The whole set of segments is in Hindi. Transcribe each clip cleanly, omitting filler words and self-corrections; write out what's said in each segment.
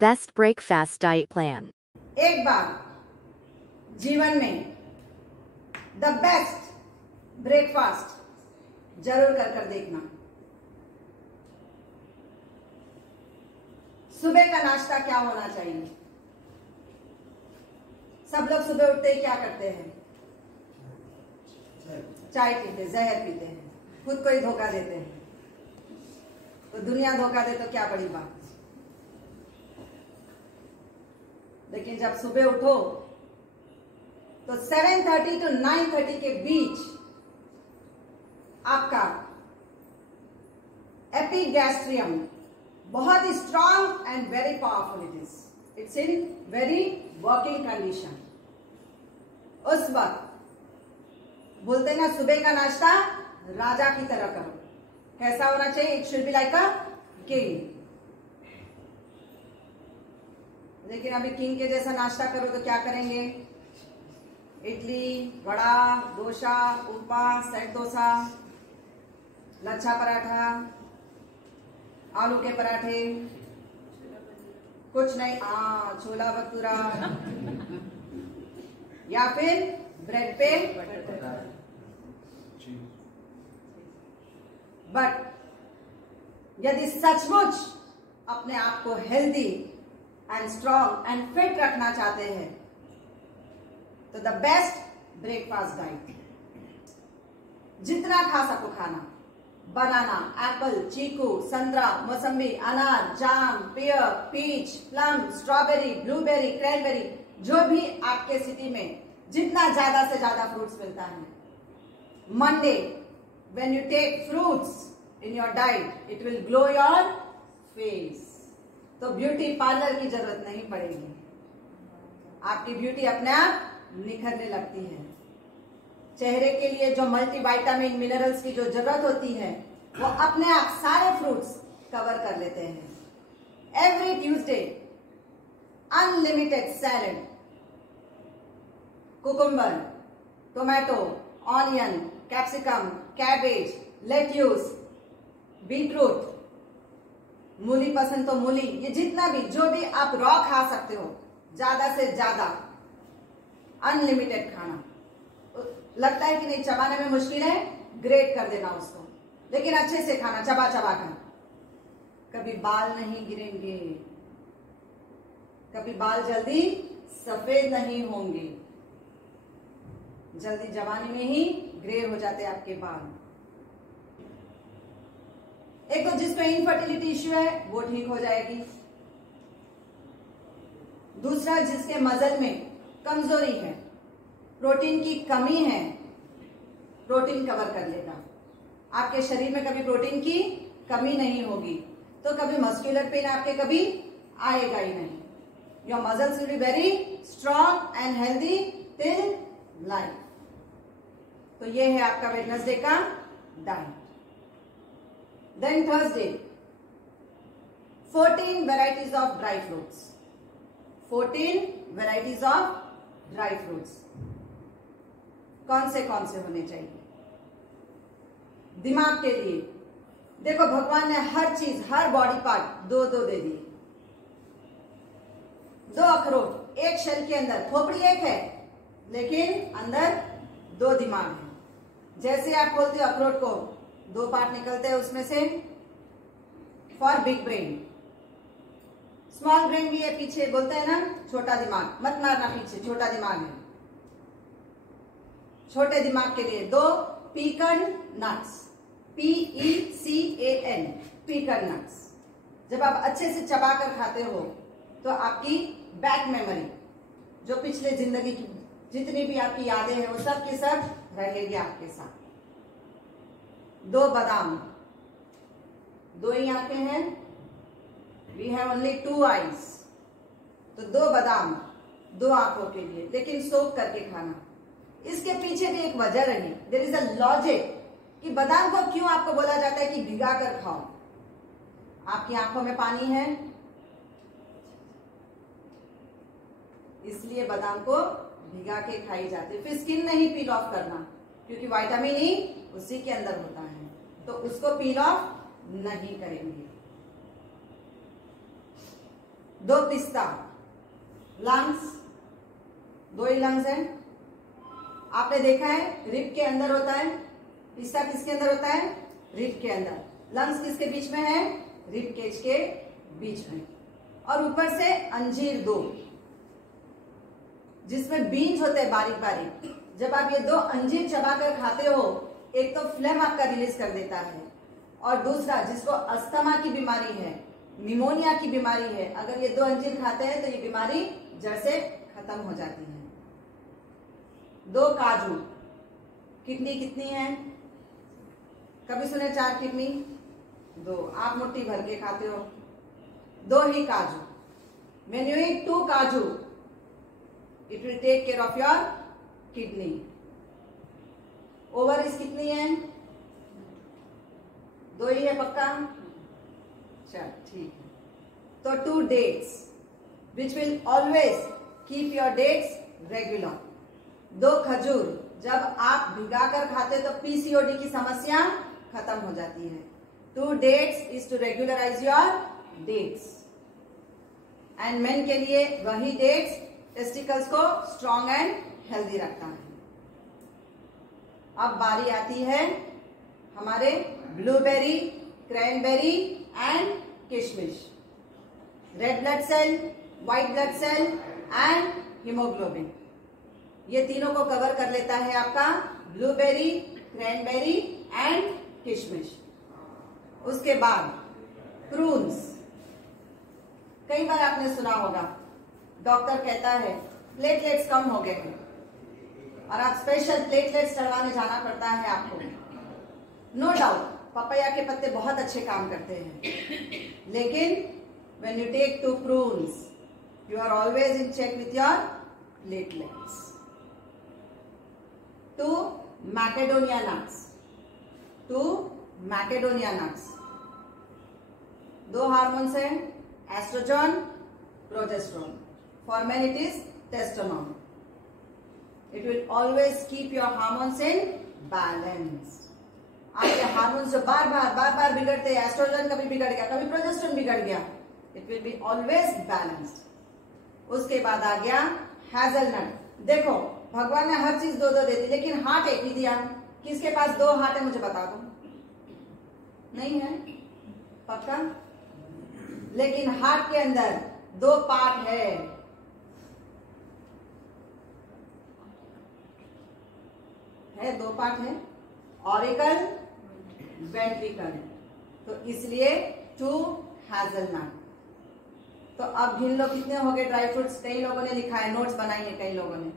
Best breakfast diet plan. एक बार जीवन में द बेस्ट ब्रेकफास्ट जरूर कर देखना। सुबह का नाश्ता क्या होना चाहिए? सब लोग सुबह उठते ही क्या करते हैं? चाय पीते, जहर पीते हैं, खुद को ही धोखा देते हैं। तो दुनिया धोखा दे तो क्या बड़ी बात। लेकिन जब सुबह उठो तो 7:30 to 9:30 के बीच आपका एपिगैस्ट्रियम बहुत ही strong and very powerful it's in very working condition. उस वक्त बोलते ना, सुबह का नाश्ता राजा की तरह करो। कैसा होना चाहिए? It should be like a king. लेकिन अभी किंग के जैसा नाश्ता करो तो क्या करेंगे? इडली, वड़ा, डोसा, उपमा, सेट डोसा, लच्छा पराठा, आलू के पराठे, कुछ नहीं, छोला भटूरा या फिर ब्रेड पे बट यदि सचमुच अपने आप को healthy and strong and fit रखना चाहते हैं तो द बेस्ट ब्रेकफास्ट डाइट, जितना खा सको खाना, बनाना, एप्पल, चीकू, संतरा, मौसम्बी, अनार, जाम, pear, peach, plum, strawberry, blueberry, cranberry, जो भी आपके सिटी में जितना ज्यादा से ज्यादा फ्रूट्स मिलता है। Monday when you take fruits in your diet it will glow your face। तो ब्यूटी पार्लर की जरूरत नहीं पड़ेगी, आपकी ब्यूटी अपने आप निखरने लगती है। चेहरे के लिए जो मल्टीविटामिन मिनरल्स की जो जरूरत होती है वो अपने आप सारे फ्रूट्स कवर कर लेते हैं। Every Tuesday unlimited salad, cucumber, tomato, onion, capsicum, cabbage, lettuce, beetroot, मूली पसंद तो मूली, ये जितना भी जो भी आप रॉ खा सकते हो ज्यादा से ज्यादा अनलिमिटेड खाना। लगता है कि नहीं चबाने में मुश्किल है, ग्रेट कर देना उसको, लेकिन अच्छे से खाना, चबा चबा कर। कभी बाल नहीं गिरेंगे, कभी बाल जल्दी सफेद नहीं होंगे, जल्दी जवानी में ही ग्रे हो जाते आपके बाल। एक तो जिसको इनफर्टिलिटी इश्यू है वो ठीक हो जाएगी, दूसरा जिसके मसल में कमजोरी है, प्रोटीन की कमी है, प्रोटीन कवर कर लेगा। आपके शरीर में कभी प्रोटीन की कमी नहीं होगी तो कभी मस्कुलर पेन आपके कभी आएगा ही नहीं। Your muscles will be very strong and healthy till life. तो ये है आपका वेडनेसडे का diet. Then Thursday 14 varieties of dry fruits, 14 varieties of dry fruits. कौन से होने चाहिए? दिमाग के लिए देखो, भगवान ने हर चीज, हर बॉडी पार्ट दो दो दे दिए। 2 अखरोट एक शेल के अंदर, खोपड़ी एक है लेकिन अंदर 2 दिमाग है। जैसे आप खोलते हो अखरोट को, 2 पार्ट निकलते हैं उसमें से for big brain. Small brain भी है पीछे, बोलते हैं ना छोटा दिमाग, मत मारना पीछे, छोटा दिमाग है। छोटे दिमाग के लिए 2 पीकन नट्स, PECAN, पीकन नट्स। जब आप अच्छे से चबाकर खाते हो तो आपकी बैक मेमोरी, जो पिछले जिंदगी की जितनी भी आपकी यादें हैं वो सब की सब रहेगी आपके साथ। 2 बादाम, 2 ही आंखें हैं, वी हैव ओनली 2 आईज, तो 2 बादाम 2 आंखों के लिए, लेकिन सोख करके खाना। इसके पीछे भी एक वजह रही, देयर इज अ लॉजिक कि बादाम को क्यों आपको बोला जाता है कि भिगा कर खाओ। आपकी आंखों में पानी है, इसलिए बादाम को भिगा के खाई जाती है। फिर स्किन नहीं पील ऑफ करना, क्योंकि विटामिन ई उसी के अंदर होता है, तो उसको पील ऑफ नहीं करेंगे। 2 पिस्ता, लंग्स, 2 ही लंग्स हैं। आपने देखा है रिब के अंदर होता है, पिस्ता किसके अंदर होता है? रिब के अंदर। लंग्स किसके बीच में है? रिब केज के बीच में। और ऊपर से अंजीर 2, जिसमें बीन्स होते हैं बारीक बारीक। जब आप ये 2 अंजीर चबाकर खाते हो, एक तो फ्लेम आपका रिलीज कर देता है, और दूसरा जिसको अस्थमा की बीमारी है, निमोनिया की बीमारी है, अगर ये 2 अंजीर खाते हैं तो ये बीमारी जड़ से खत्म हो जाती है। 2 काजू, किडनी कितनी है? कभी सुने 4 किडनी? 2, आप मुट्ठी भर के खाते हो, 2 ही काजू। When you eat 2 काजू, it will take care of your kidney. Ovaries कितनी है? 2 ही है पक्का? चल ठीक है। तो 2 dates, which will always keep your dates regular. 2 खजूर, जब आप भिगाकर खाते तो पीसीओडी की समस्या खत्म हो जाती है। 2 dates is to regularize your dates. And men के लिए वही डेट्स टेस्टिकल्स को स्ट्रॉन्ग एंड हेल्दी रखता है। अब बारी आती है हमारे ब्लूबेरी, क्रैनबेरी एंड किशमिश। Red blood cell, white blood cell and haemoglobin, ये तीनों को कवर कर लेता है आपका ब्लूबेरी, क्रैनबेरी एंड किशमिश। उसके बाद प्रून्स। कई बार आपने सुना होगा डॉक्टर कहता है प्लेटलेट्स कम हो गए हैं, और आप स्पेशल प्लेटलेट्स चढ़वाने जाना पड़ता है आपको। नो डाउट पपाया के पत्ते बहुत अच्छे काम करते हैं, लेकिन when you take 2 prunes, you are always in check with your platelets. 2 macadamia nuts. 2 macadamia nuts. 2 hormones हैं, oestrogen, progesterone. For men it is testosterone. It will always keep your hormones in balance. आपके हार्मोन्स जो बार बार बिगड़ते हैं, एस्ट्रोजन कभी बिगड़ गया, कभी प्रोजेस्टेरोन बिगड़ गया, it will be always balanced. उसके बाद आ गया हेजलनट। देखो भगवान ने हर चीज 2-2 दे दी, लेकिन हार्ट एक ही दिया। किसके पास 2 हार्ट है मुझे बता दो? नहीं है पक्का? लेकिन हार्ट के अंदर 2 पार्ट है 2 पार्ट है, ऑरिकल, वेंट्रिकल। तो इसलिए 2 हेजलनट। तो अब गिन लो कितने हो गए ड्राई फ्रूट्स। कई लोगों ने लिखा है, नोट्स बनाई है कई लोगों ने।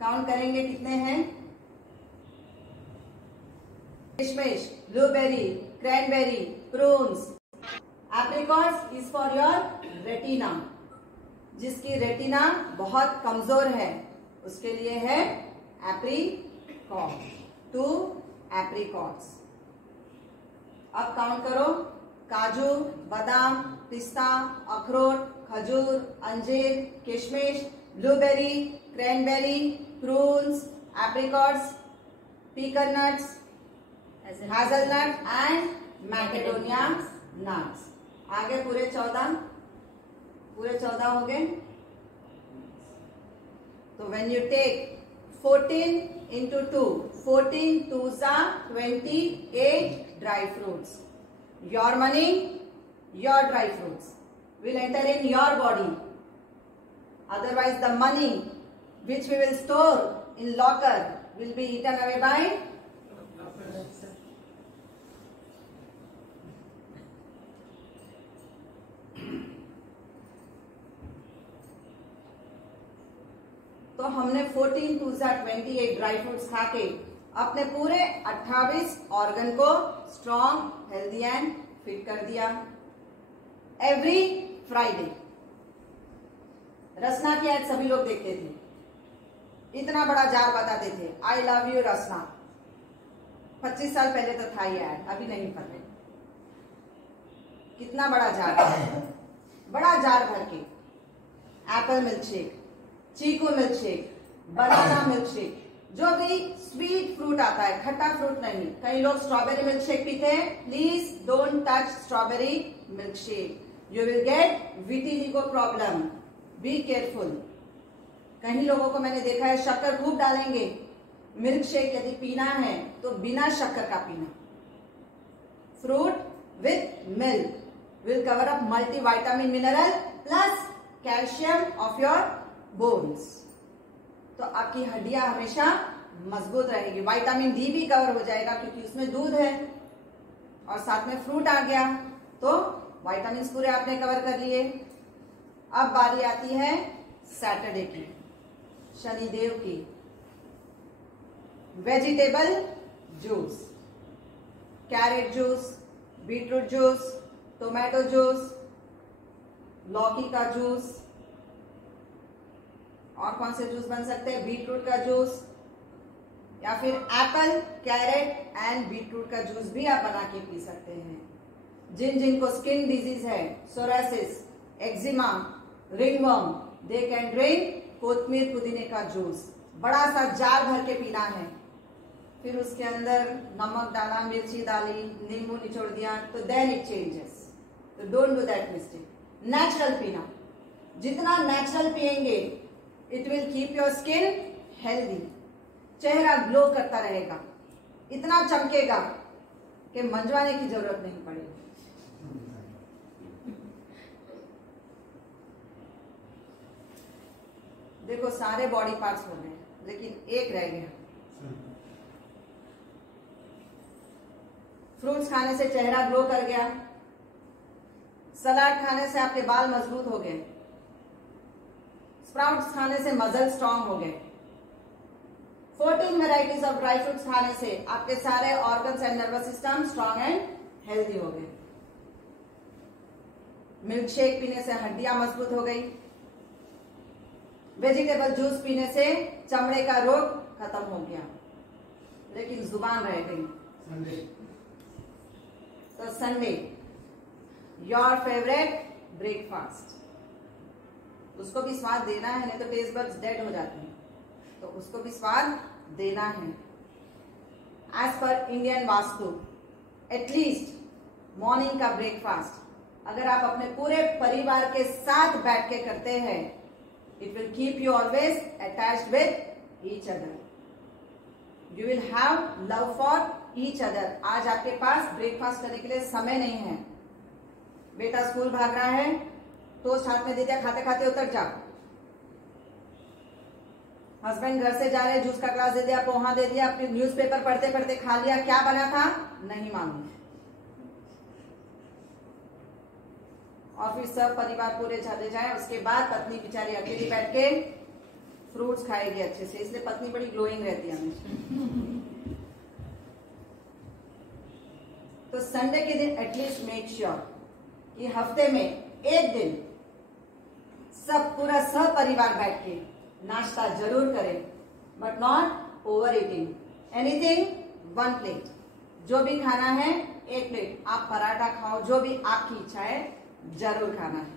काउंट करेंगे कितने हैं? किशमिश, blueberry, cranberry, prunes. Apricots is for your retina. जिसकी रेटिना बहुत कमजोर है उसके लिए है एप्रिकॉट। 2 एप्रिकॉट्स। अब काउंट करो, काजू, बादाम, पिस्ता, अखरोट, खजूर, अंजीर, किशमिश, blueberry, cranberry, prunes, apricots, pecan nuts, hazelnut and macadamia nuts. आगे पूरे 14 हो गए। तो when you take 14 into 2, 14 2s are 28 dry fruits. Your money, your dry fruits will enter in your body. Otherwise the money which we will store in locker will be eaten away by तो हमने 14 2s are 28 ड्राई फ्रूट्स खा के अपने पूरे 28 ऑर्गन को स्ट्रॉन्ग, हेल्दी एंड फिट कर दिया। एवरी फ्राइडे रसना की ऐड सभी लोग देखते थे, इतना बड़ा जार बताते थे, आई लव यू रसना। 25 साल पहले तो था ये ऐड, अभी नहीं कर रहे। कितना बड़ा जार है, बड़ा जार भर के एप्पल मिल्क शेक, चीकू milk shake, banana milk shake, जो भी स्वीट फ्रूट आता है, खट्टा फ्रूट नहीं। कई लोग स्ट्रॉबेरी मिल्क शेक पीते हैं, please don't touch strawberry milk shake. You will get vitiligo problem. Be careful. कहीं लोगों को मैंने देखा है शक्कर खूब डालेंगे, मिल्क शेक यदि पीना है तो बिना शक्कर का पीना. Fruit with milk will cover up multivitamin mineral plus calcium of your bones. तो आपकी हड्डियां हमेशा मजबूत रहेगी. विटामिन डी भी कवर हो जाएगा क्योंकि उसमें दूध है और साथ में फ्रूट आ गया, तो विटामिन पूरे आपने कवर कर लिए. अब बारी आती है सैटरडे की, शनिदेव की. Vegetable juice, carrot juice, beetroot juice, tomato juice, लौकी का जूस. और कौन से जूस बन सकते हैं? बीटरूट का जूस या फिर एप्पल, कैरेट एंड बीटरूट का जूस भी आप बना के पी सकते हैं. जिन जिनको स्किन डिजीज है, psoriasis, eczema, ringworm, they can drink कोतमीर पुदीने का जूस. बड़ा सा जार भर के पीना है, फिर उसके अंदर नमक डाला, मिर्ची डाली, नींबू निचोड़ दिया, तो देन इट चेंजेस. तो don't do that mistake. Natural पीना, जितना नेचुरल पिएंगे it will keep your skin healthy. चेहरा ग्लो करता रहेगा, इतना चमकेगा कि मंजवाने की जरूरत नहीं पड़ेगी. देखो सारे बॉडी पार्ट्स हो गए, लेकिन एक रह गया. फ्रूट्स खाने से चेहरा ग्लो कर गया. सलाद खाने से आपके बाल मजबूत हो गए. स्प्राउट्स खाने से मसल स्ट्रांग हो गए. 14 वेराइटीज ऑफ ड्राई फ्रूट्स खाने से आपके सारे organs and nervous system strong and healthy हो गए. मिल्क शेक पीने से हड्डियां मजबूत हो गई. वेजिटेबल जूस पीने से चमड़े का रोग खत्म हो गया, लेकिन जुबान रह गई. तो संडे योर फेवरेट ब्रेकफास्ट. उसको भी स्वाद देना है, नहीं तो टेस्ट बड्स डेड हो जाते हैं, तो उसको भी स्वाद देना है. As per Indian vastu, at least morning का ब्रेकफास्ट अगर आप अपने पूरे परिवार के साथ बैठ के करते हैं, it will keep you always attached with each other. You will have love for each other. आज आपके पास ब्रेकफास्ट करने के लिए समय नहीं है. बेटा स्कूल भाग रहा है, टोस्ट हाथ में दे दिया, खाते खाते उतर जाओ. हस्बैंड घर से जा रहे, जूस का ग्लास दे दिया, पोहा दे दिया, अपने न्यूज़पेपर पढ़ते पढ़ते खा लिया. क्या बना था नहीं मालूम. और फिर सब परिवार पूरे चले जाए, उसके बाद पत्नी बेचारी अकेली बैठ के फ्रूट्स खाएगी अच्छे से. इसलिए पत्नी बड़ी ग्लोइंग रहती है हमेशा. तो संडे के दिन एटलीस्ट मेक श्योर कि हफ्ते में एक दिन सब पूरा सपरिवार बैठ के नाश्ता जरूर करें, but not over eating. Anything one plate. जो भी खाना है एक प्लेट. आप पराठा खाओ, जो भी आपकी इच्छा है जरूर खाना है.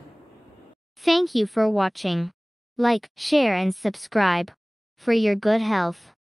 Thank you for watching. Like, share and subscribe for your good health.